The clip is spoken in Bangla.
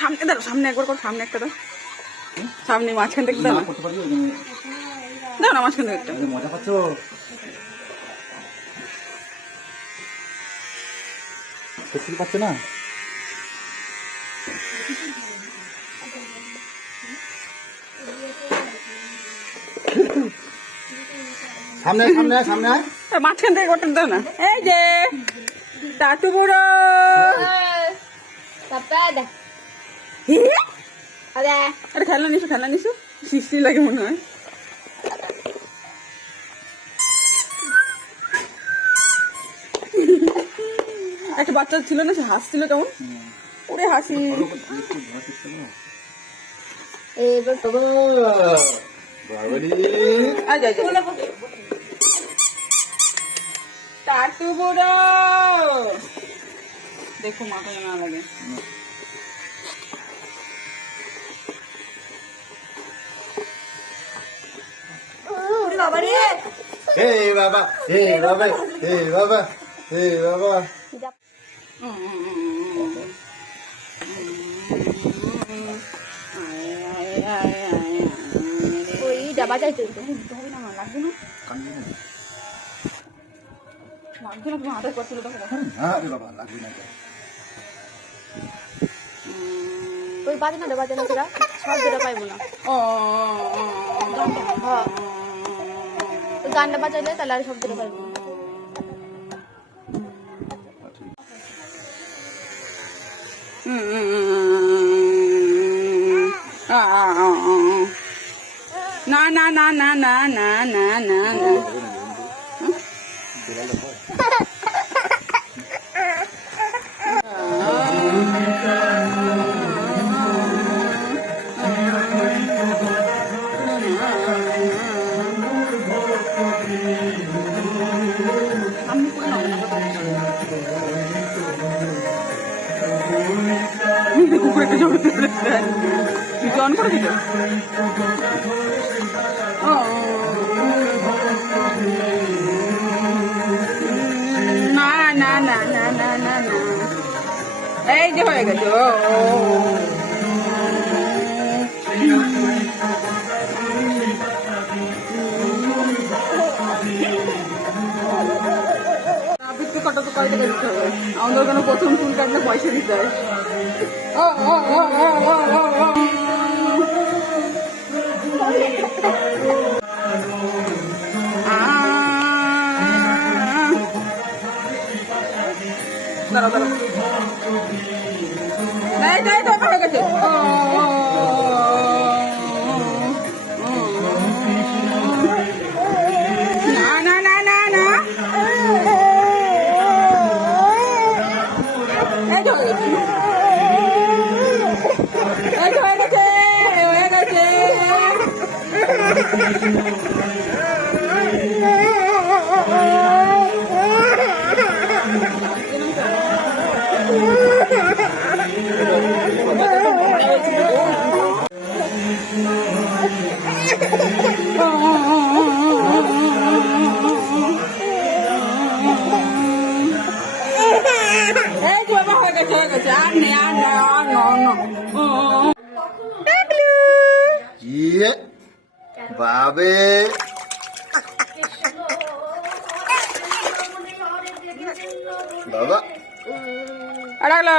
সামনে দাও, সামনে একবার করো, সামনে একটা দাও, সামনে মাঝখান থেকে দাও, দাও না মাঝখান থেকে একটা। মজা পাচ্ছ? দেখতে পাচ্ছ না? সামনে সামনে সামনে মাঝখান থেকে করতে দাও না। এই যে টাটু বুড়ো, আরে খেলনা নিছো, খেলনা নিছো, সৃষ্টি লাগে মনে হয়। একটা বাচ্চা ছিল না, সে হাসছিল কেমন, ওরে হাসি। টাটু বুড়ো দেখো মাথা না লাগে। হে বাবা, হে বাবা, হে বাবা, হে বাবা। ওই ডাবা যাইতে লাগবে না, লাগবে না, তুমি হাতে করছিল তখন। হ্যাঁ রে বাবা, লাগবে না। ওই বাজে না বাজে না তোরা সব যেটা পাইবো না। ওই গানটা বাজাইলে তাহলে আর সব যেটা পাইবো না। না না না না না না না না না কুকুরকে জড়তে জন করে দিতে। না না না না না না না, এই যে হয়ে গেছে। কত তো কয়টা দিতে হবে, আমাদের ওখানে প্রথম চুল কাটলে পয়সা দিতে হয়। দাঁড়াও দাঁড়াও, হয়ে গেছে। না না না না না, এই তো হয়ে গেছে, এই তো হয়ে গেছে, হয়ে গেছে। বাবে বাবা আড়ালো